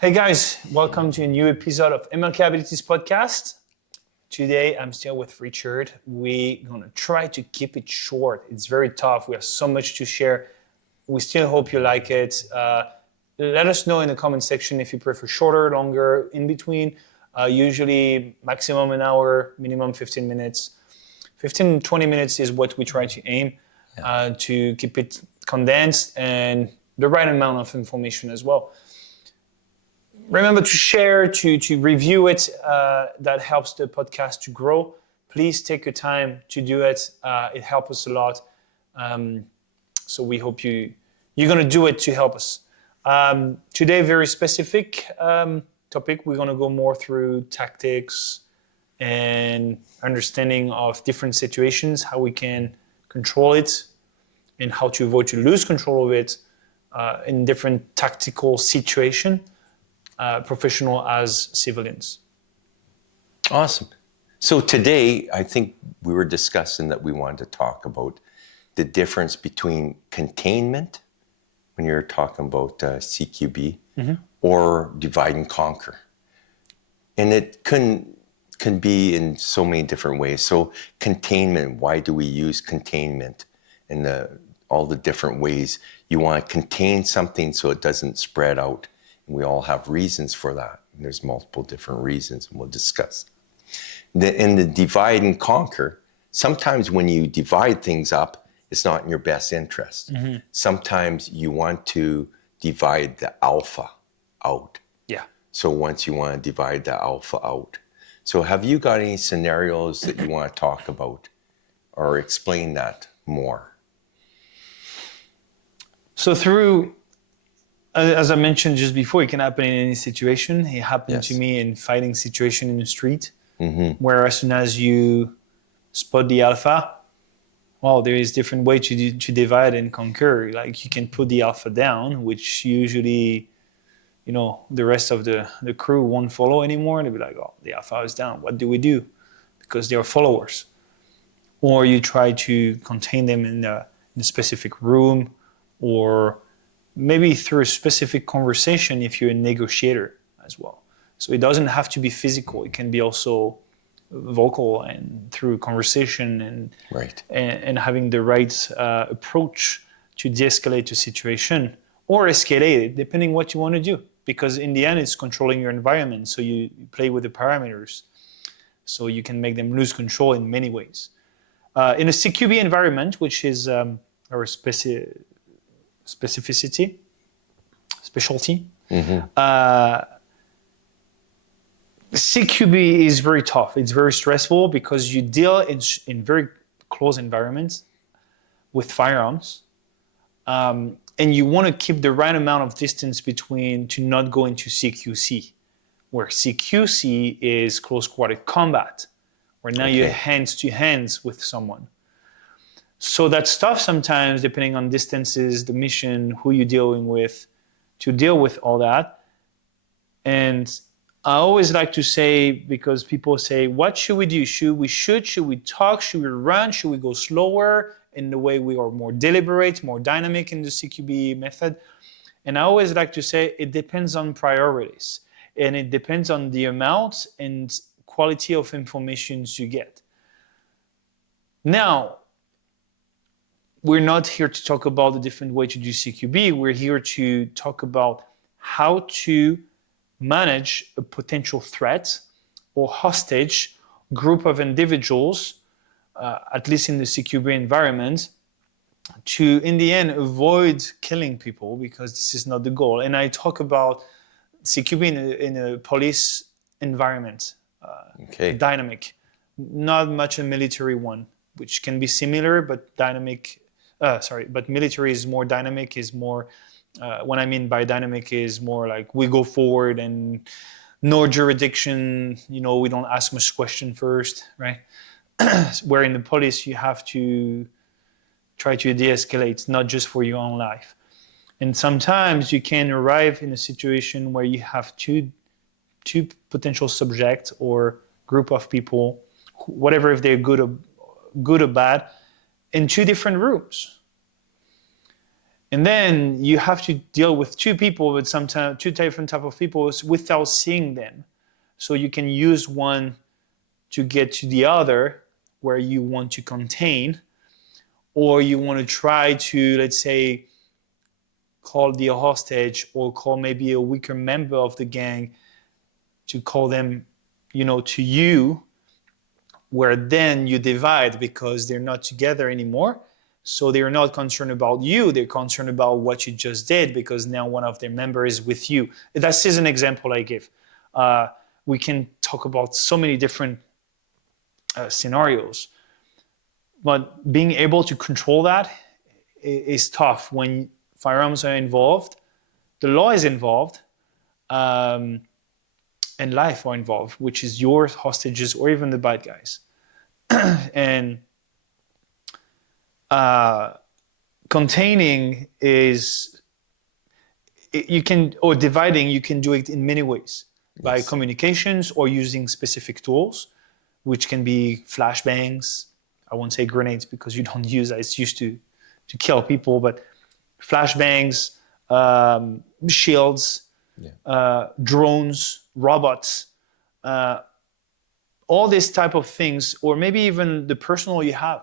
Hey guys, welcome to a new episode of MLK Abilities Podcast. Today I'm still with Richard. We're going to try to keep it short. It's very tough. We have so much to share. We still hope you like it. Let us know in the comment section if you prefer shorter, longer, in between. Usually maximum an hour, minimum 15 minutes. 15, 20 minutes is what we try to aim to keep it condensed and the right amount of information as well. Remember to share, to review it. That helps the podcast to grow. Please take your time to do it. It helps us a lot. So we hope you're going to do it to help us. Today, very specific topic. We're going to go more through tactics and understanding of different situations, how we can control it, and how to avoid to lose control of it in different tactical situations. Professional as civilians. Awesome. So today, I think we were discussing that we wanted to talk about the difference between containment, when you're talking about CQB, or divide and conquer. And it can be in so many different ways. So containment, why do we use containment? And all the different ways you want to contain something so it doesn't spread out. We all have reasons for that. There's multiple different reasons, and we'll discuss. In the divide and conquer, sometimes when you divide things up, it's not in your best interest. Sometimes you want to divide the alpha out. Yeah. So once you want to divide the alpha out. So have you got any scenarios that you want to talk about or explain that more? So as I mentioned just before, it can happen in any situation. It happened to me in fighting situation in the street, where as soon as you spot the alpha, well, there is different way to divide and conquer. Like you can put the alpha down, which usually, the rest of the crew won't follow anymore. They'll be like, oh, the alpha is down. What do we do? Because they are followers. Or you try to contain them in a specific room, or maybe through a specific conversation if you're a negotiator as well. So it doesn't have to be physical. It can be also vocal and through conversation and having the right approach to de-escalate a situation or escalate it, depending what you want to do. Because in the end, it's controlling your environment. So you play with the parameters. So you can make them lose control in many ways. In a CQB environment, which is our specialty. CQB is very tough. It's very stressful because you deal in very close environments with firearms, and you want to keep the right amount of distance between to not go into CQC, where CQC is close quarter combat, where now you're hands to hands with someone. So that's tough sometimes, depending on distances, the mission, who you're dealing with, to deal with all that. And I always like to say, because people say, what should we do? Should we shoot? Should we talk? Should we run? Should we go slower in the way we are more deliberate, more dynamic in the CQB method? And I always like to say, it depends on priorities. And it depends on the amount and quality of information you get. Now, we're not here to talk about the different way to do CQB. We're here to talk about how to manage a potential threat or hostage group of individuals, at least in the CQB environment, to, in the end, avoid killing people, because this is not the goal. And I talk about CQB in a police environment, dynamic, not much a military one, which can be similar, but dynamic. But military is more dynamic, is more, what I mean by dynamic is more like we go forward and no jurisdiction, we don't ask much question first, right? Where in the police, you have to try to de-escalate, not just for your own life. And sometimes you can arrive in a situation where you have two potential subjects or group of people, whatever, if they're good or bad, in two different rooms. And then you have to deal with two people, with sometimes two different type of people without seeing them. So you can use one to get to the other where you want to contain, or you want to try to, let's say, call the hostage or call maybe a weaker member of the gang to call them, to you, where then you divide because they're not together anymore. So they're not concerned about you, they're concerned about what you just did because now one of their members is with you. That's just an example I give. We can talk about so many different scenarios, but being able to control that is tough when firearms are involved, the law is involved, and life are involved, which is your hostages or even the bad guys. And containing is, or dividing, you can do it in many ways. Yes. By communications or using specific tools, which can be flashbangs. I won't say grenades because you don't use that. It's used to kill people, but flashbangs, shields, drones, robots, all these type of things, or maybe even the personal you have.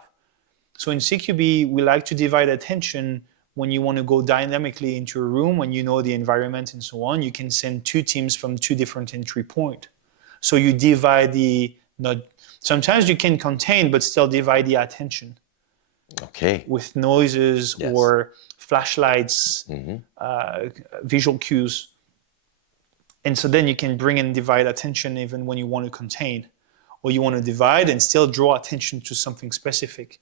So in CQB, we like to divide attention when you want to go dynamically into a room, when you know the environment and so on. You can send two teams from two different entry points. So you divide sometimes you can contain, but still divide the attention. Okay. With noises or flashlights, visual cues. And so then you can bring and divide attention even when you want to contain, or you want to divide and still draw attention to something specific.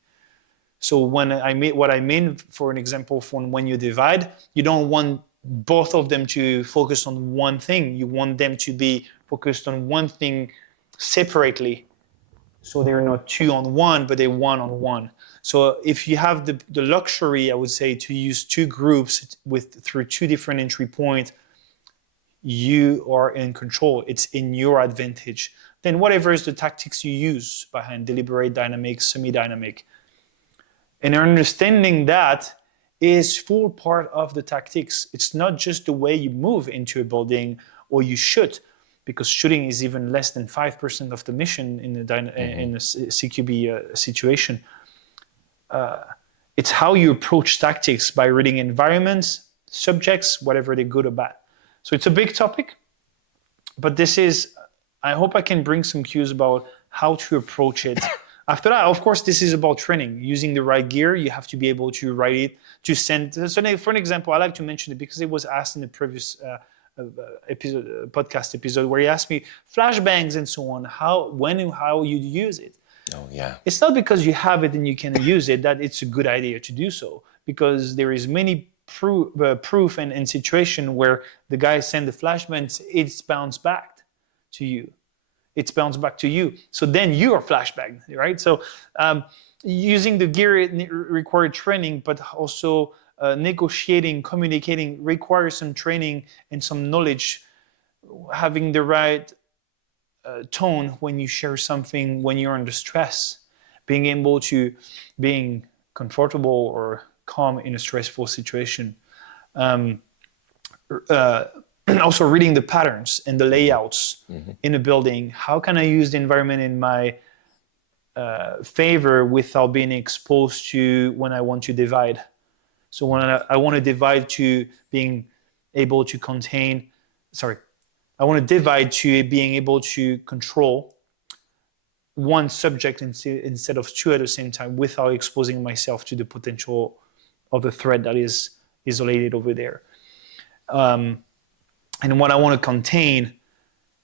So what I mean, for an example, when you divide, you don't want both of them to focus on one thing. You want them to be focused on one thing separately. So they're not two on one, but they're one on one. So if you have the luxury, I would say, to use two groups through two different entry points, you are in control. It's in your advantage. Then whatever is the tactics you use behind deliberate, dynamic, semi-dynamic. And understanding that is full part of the tactics. It's not just the way you move into a building or you shoot, because shooting is even less than 5% of the mission in a CQB situation. It's how you approach tactics by reading environments, subjects, whatever they're good or bad. So it's a big topic, but I hope I can bring some cues about how to approach it. After that, of course, this is about training. Using the right gear, you have to be able to write it, to send. So for an example, I like to mention it because it was asked in the previous podcast episode where he asked me flashbangs and so on, when and how you use it. Oh, yeah. It's not because you have it and you can use it that it's a good idea to do so, because there is many proof and situation where the guy send the flashbangs, it's bounced back to you. It's bounced back to you. So then you are flashbanged, right? So using the gear requires training, but also negotiating, communicating requires some training and some knowledge, having the right tone when you share something, when you're under stress, being able to being comfortable or calm in a stressful situation. Also reading the patterns and the layouts in a building. How can I use the environment in my favor without being exposed to when I want to divide? So when I want to divide to being able to contain, I want to divide to being able to control one subject instead of two at the same time without exposing myself to the potential of the threat that is isolated over there. And what I want to contain,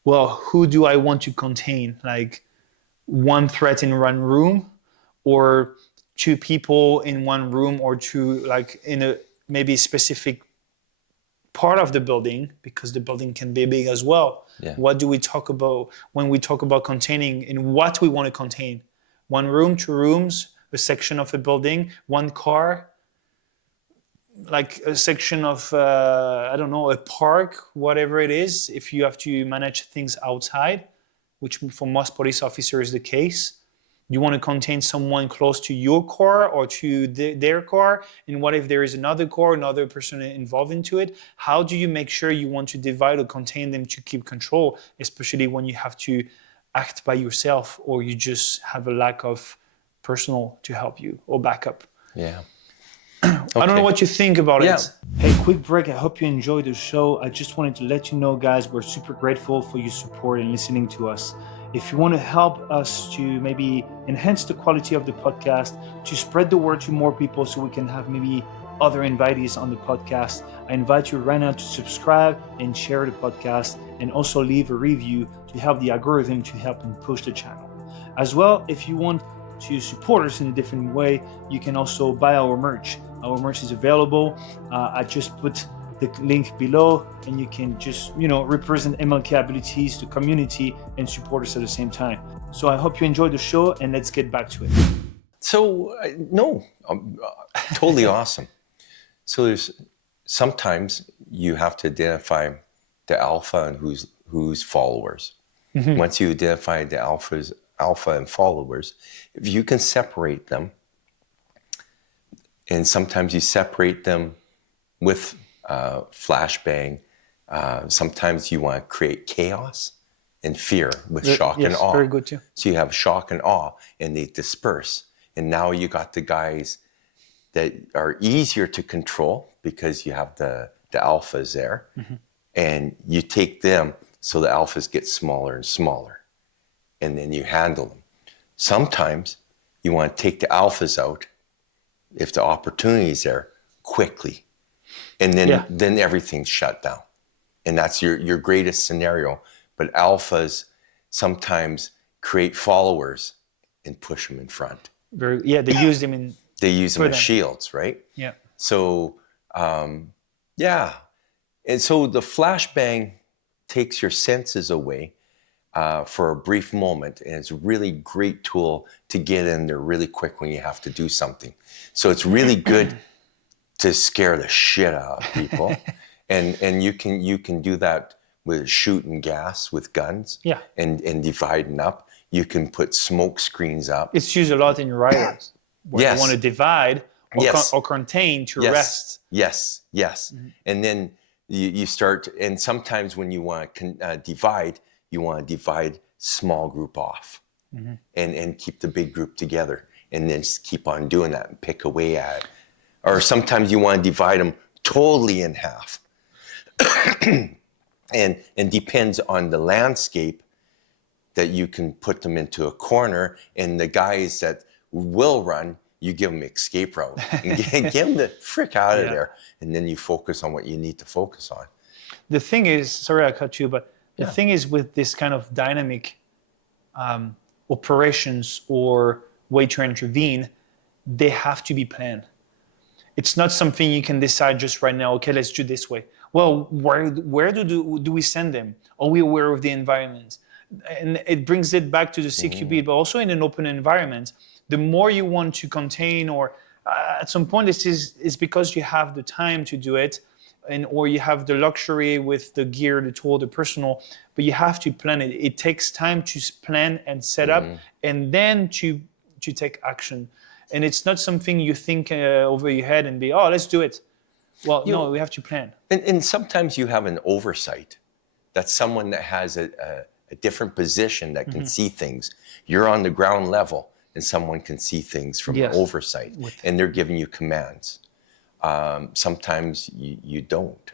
well, who do I want to contain? Like one threat in one room, or two people in one room, or two, like in a maybe specific part of the building, because the building can be big as well. Yeah. What do we talk about when we talk about containing, and what we want to contain? One room, two rooms, a section of a building, one car, like a section of, a park, whatever it is, if you have to manage things outside, which for most police officers is the case. You want to contain someone close to your core or to their core? And what if there is another core, another person involved into it? How do you make sure you want to divide or contain them to keep control, especially when you have to act by yourself or you just have a lack of personal to help you or backup? Yeah. I don't know what you think about Yeah. it. Hey, quick break. I hope you enjoyed the show. I just wanted to let you know, guys, we're super grateful for your support and listening to us. If you want to help us to maybe enhance the quality of the podcast, to spread the word to more people so we can have maybe other invitees on the podcast, I invite you right now to subscribe and share the podcast and also leave a review to help the algorithm to help and push the channel. As well, if you want to support us in a different way, you can also buy our merch. Our merch is available. I just put the link below, and you can just, represent MLK abilities to community and support us at the same time. So I hope you enjoyed the show, and let's get back to it. So, totally awesome. So sometimes you have to identify the alpha and who's followers. Mm-hmm. Once you identify the alpha and followers, if you can separate them, and sometimes you separate them with flashbang. Sometimes you want to create chaos and fear with shock and awe. Very good too. So you have shock and awe, and they disperse. And now you got the guys that are easier to control because you have the alphas there, mm-hmm. and you take them so the alphas get smaller and smaller, and then you handle them. Sometimes you want to take the alphas out if the opportunity is there quickly, and then everything's shut down, and that's your greatest scenario. But alphas sometimes create followers and push them in front. They use them in. They use them as shields, right? Yeah. So, and so the flashbang takes your senses away for a brief moment, and it's a really great tool to get in there really quick when you have to do something. So it's really good to scare the shit out of people, and you can do that with shooting gas with guns, and dividing up. You can put smoke screens up. It's used a lot in riders where you want to divide or contain to arrest. Yes. Mm-hmm. And then you start, and sometimes when you want to divide, you want to divide small group off, mm-hmm. and keep the big group together, and then just keep on doing that and pick away at it. Or sometimes you want to divide them totally in half. and depends on the landscape that you can put them into a corner, and the guys that will run, you give them escape route and get them the frick out of there, and then you focus on what you need to focus on. The thing is, sorry I cut you, but the thing is with this kind of dynamic operations or way to intervene, they have to be planned. It's not something you can decide just right now, okay, let's do this way. Well, where do we send them? Are we aware of the environment? And it brings it back to the CQB, but also in an open environment. The more you want to contain, or at some point it's because you have the time to do it, or you have the luxury with the gear, the tool, the personal, but you have to plan it. It takes time to plan and set up, and then to take action. And it's not something you think over your head and be, let's do it. Well, no, we have to plan. And sometimes you have an oversight. That's someone that has a different position that can see things. You're on the ground level, and someone can see things from an oversight, and they're giving you commands. Sometimes you don't.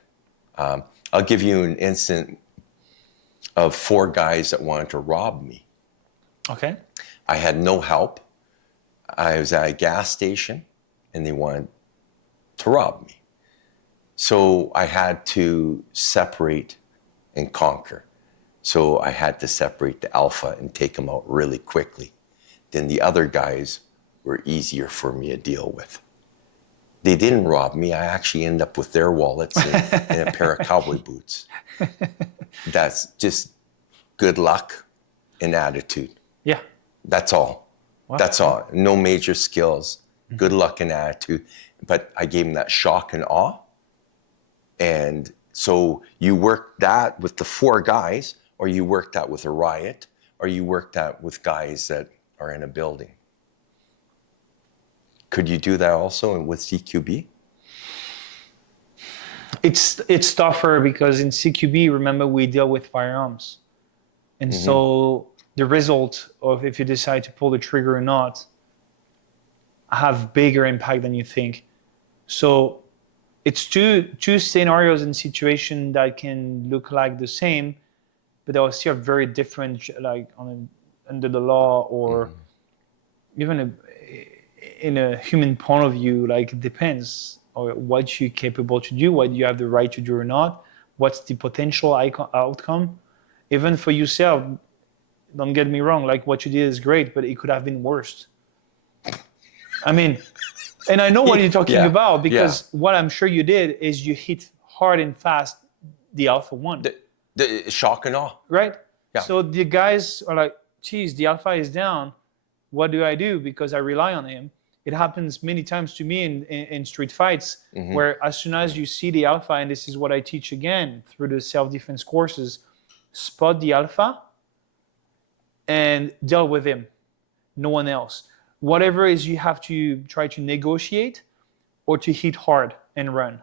I'll give you an instance of 4 guys that wanted to rob me. Okay. I had no help. I was at a gas station, and they wanted to rob me. So I had to separate and conquer. So I had to separate the alpha and take them out really quickly. Then the other guys were easier for me to deal with. They didn't rob me. I actually ended up with their wallets and a pair of cowboy boots. That's just good luck and attitude. Yeah. That's all. Wow. That's all. No major skills. Good luck and attitude. But I gave them that shock and awe. And so you work that with the 4 guys, or you work that with a riot, or you work that with guys that are in a building. Could you do that also with CQB? It's tougher because in CQB, remember, we deal with firearms. And so the result of if you decide to pull the trigger or not have bigger impact than you think. So it's two scenarios and situations that can look like the same, but they are still very different, like under the law or even in a human point of view. Like it depends on what you're capable to do, what you have the right to do or not, what's the potential outcome. Even for yourself, don't get me wrong, like what you did is great, but it could have been worse. I mean, and I know what you're talking about, because what I'm sure you did is you hit hard and fast the Alpha 1. The shock and awe. Right? Yeah. So the guys are like, geez, the Alpha is down. What do I do? Because I rely on him. It happens many times to me in street fights, where as soon as you see the Alpha, and this is what I teach again through the self-defense courses, spot the Alpha and deal with him, no one else. Whatever is, you have to try to negotiate or to hit hard and run.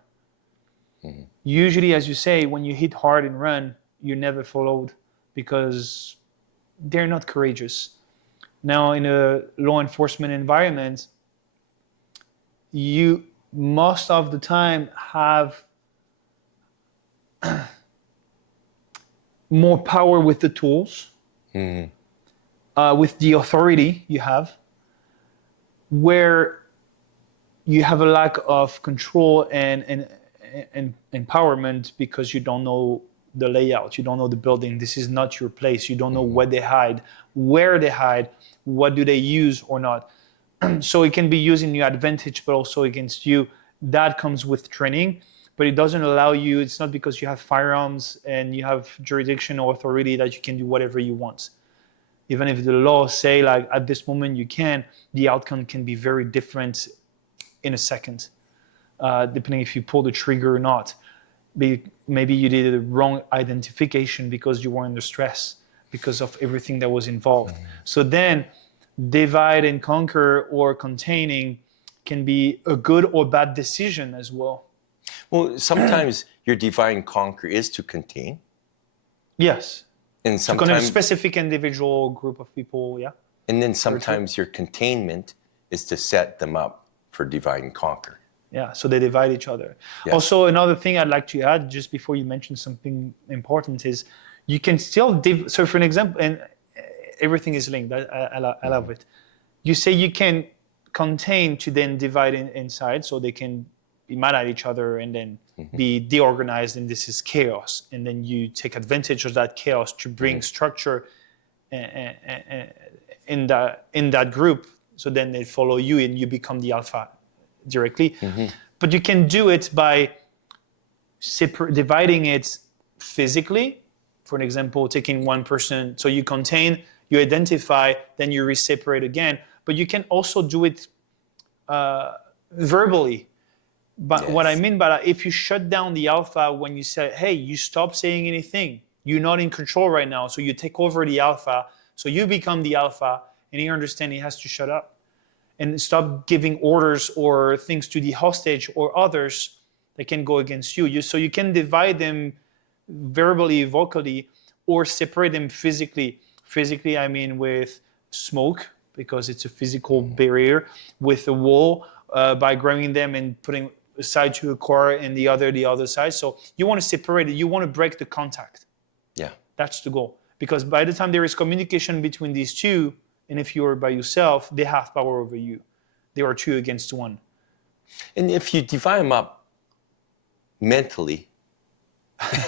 Usually, as you say, when you hit hard and run, you're never followed because they're not courageous. Now, in a law enforcement environment, you most of the time have more power with the tools, with the authority you have, where you have a lack of control and empowerment because you don't know the layout, you don't know the building. This is not your place. You don't know what they hide, where they hide, what do they use or not. So it can be used in your advantage, but also against you. That comes with training, but it doesn't allow you. It's not because you have firearms and you have jurisdiction or authority that you can do whatever you want. Even if the law say like at this moment you can, the outcome can be very different in a second, depending if you pull the trigger or not. Maybe you did the wrong identification because you were under stress because of everything that was involved. So then divide and conquer or containing can be a good or bad decision as well. Well, sometimes your divide and conquer is to contain. Yes. And To connect a specific individual group of people, yeah. And then sometimes your containment is to set them up for divide and conquer. Yeah, so they divide each other. Yes. Also, another thing I'd like to add, just before you mention something important, is you can still so for an example, and everything is linked. I love it. You say you can contain to then divide inside, so they can be mad at each other and then be deorganized, and this is chaos. And then you take advantage of that chaos to bring structure in that group. So then they follow you and you become the Alpha directly. But you can do it by dividing it physically. For an example, taking one person, so you contain, you identify, then you separate again. But you can also do it verbally. But what I mean by that, if you shut down the Alpha when you say, hey, you stop saying anything, you're not in control right now, so you take over the Alpha, so you become the Alpha, and you understand he has to shut up and stop giving orders or things to the hostage or others that can go against you. So you can divide them verbally, vocally, or separate them physically. Physically, I mean with smoke, because it's a physical barrier, with a wall, by grabbing them and putting a side to a car and the other side. So you want to separate it. You want to break the contact. Yeah. That's the goal. Because by the time there is communication between these two, and if you're by yourself, they have power over you. They are two against one. And if you divide them up mentally,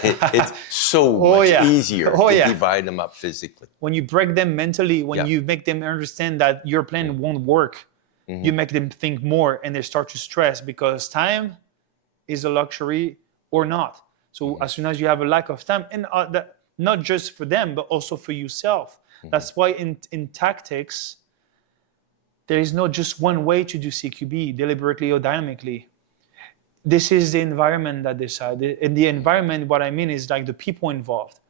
it's so much easier to divide them up physically. When you break them mentally, when you make them understand that your plan won't work, you make them think more and they start to stress, because time is a luxury or not. So as soon as you have a lack of time, and not just for them, but also for yourself. That's why in tactics, there is not just one way to do CQB, deliberately or dynamically. This is the environment that decides. In the environment, what I mean is like the people involved.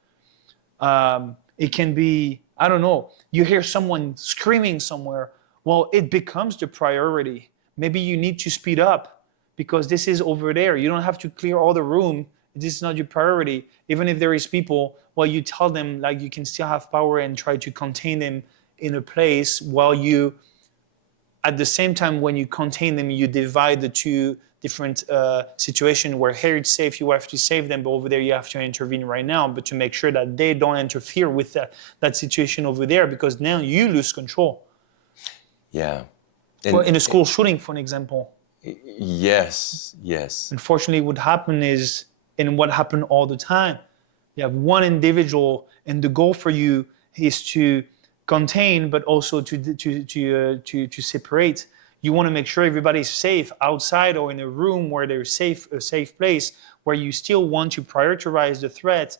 It can be I don't know, you hear someone screaming somewhere, well, it becomes the priority. Maybe you need to speed up because this is over there. You don't have to clear all the room. This is not your priority. Even if there is people, well, you tell them like you can still have power and try to contain them in a place while you, at the same time, when you contain them, you divide the two different situations where here it's safe, you have to save them, but over there you have to intervene right now, but to make sure that they don't interfere with that situation over there, because now you lose control. Yeah. In a school shooting, for an example. Yes. Unfortunately, what happened is, and what happened all the time, you have one individual, and the goal for you is to contain, but also to separate. You want to make sure everybody's safe outside or in a room where they're safe, a safe place, where you still want to prioritize the threat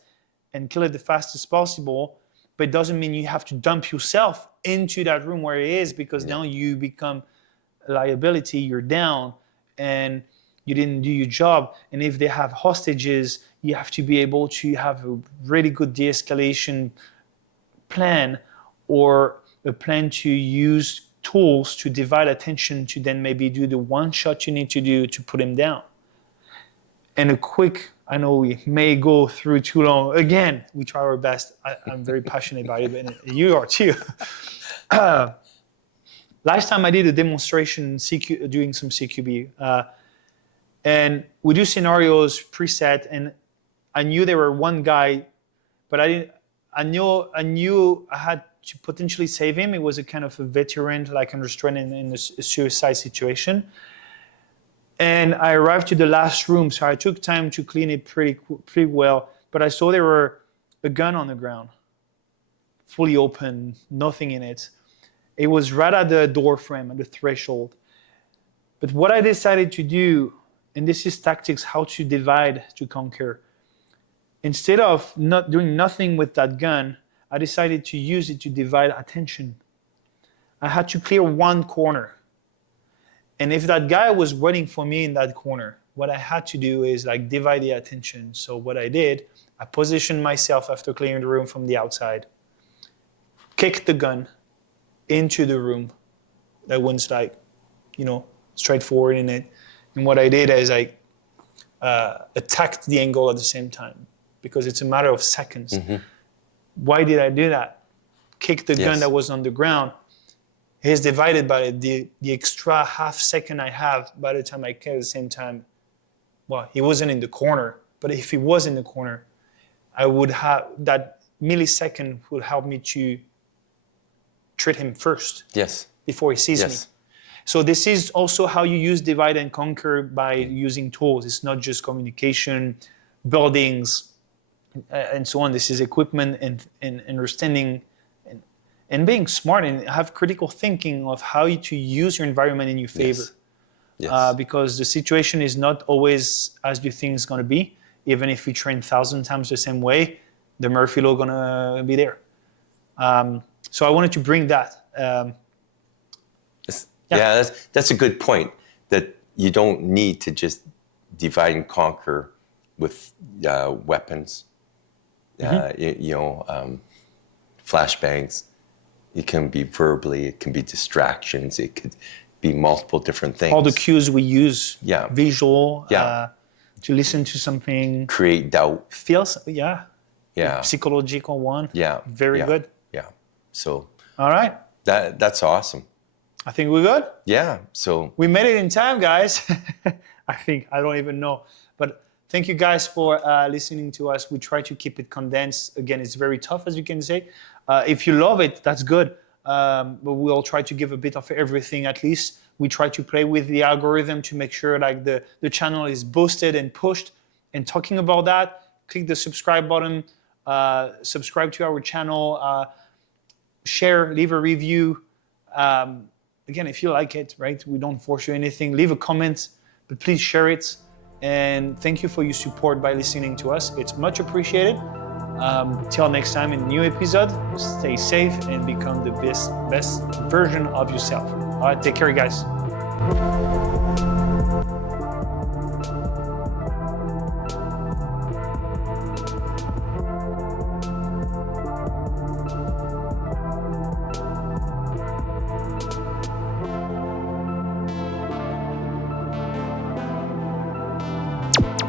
and kill it the fastest possible. But it doesn't mean you have to dump yourself into that room where it is, because now you become a liability, you're down, and you didn't do your job. And if they have hostages, you have to be able to have a really good de-escalation plan, or a plan to use tools to divide attention to then maybe do the one shot you need to do to put him down. And a quick, I know we may go through too long. Again, we try our best. I'm very passionate about it, and you are too. Last time I did a demonstration doing some CQB, and we do scenarios preset, and I knew there were one guy, but I knew I had to potentially save him. It was a kind of a veteran, like under strain in a suicide situation. And I arrived to the last room, so I took time to clean it pretty well. But I saw there were a gun on the ground, fully open, nothing in it. It was right at the door frame, at the threshold. But what I decided to do, and this is tactics, how to divide to conquer. Instead of not doing nothing with that gun, I decided to use it to divide attention. I had to clear one corner. And if that guy was waiting for me in that corner, what I had to do is like divide the attention. So what I did, I positioned myself after clearing the room from the outside, kicked the gun into the room. That one's like, straightforward in it. And what I did is I attacked the angle at the same time, because it's a matter of seconds. Mm-hmm. Why did I do that? Kick the gun that was on the ground. He's divided by the extra half second I have by the time I kick at the same time. Well, he wasn't in the corner, but if he was in the corner, I would have that millisecond would help me to treat him first. Yes. Before he sees me. So this is also how you use divide and conquer, by using tools. It's not just communication, buildings, and so on. This is equipment and understanding and being smart and have critical thinking of how to use your environment in your favor. Yes. Because the situation is not always as you think it's going to be. Even if we train 1,000 times the same way, the Murphy law going to be there. So I wanted to bring that. That's a good point, that you don't need to just divide and conquer with weapons, flashbangs. It can be verbally, it can be distractions, it could be multiple different things. All the cues we use, visual, to listen to something. Create doubt. Feels, the psychological one. Very good. Yeah. So. All right. That's awesome. I think we're good. Yeah. So. We made it in time, guys. I don't even know. But thank you guys for listening to us. We try to keep it condensed. Again, it's very tough, as you can say. If you love it, that's good. But we'll try to give a bit of everything at least. We try to play with the algorithm to make sure like the channel is boosted and pushed. And talking about that, click the subscribe button, subscribe to our channel, share, leave a review. Again, if you like it, right? We don't force you anything. Leave a comment, but please share it. And thank you for your support by listening to us. It's much appreciated. Till next time in a new episode, stay safe and become the best version of yourself. All right, take care, guys.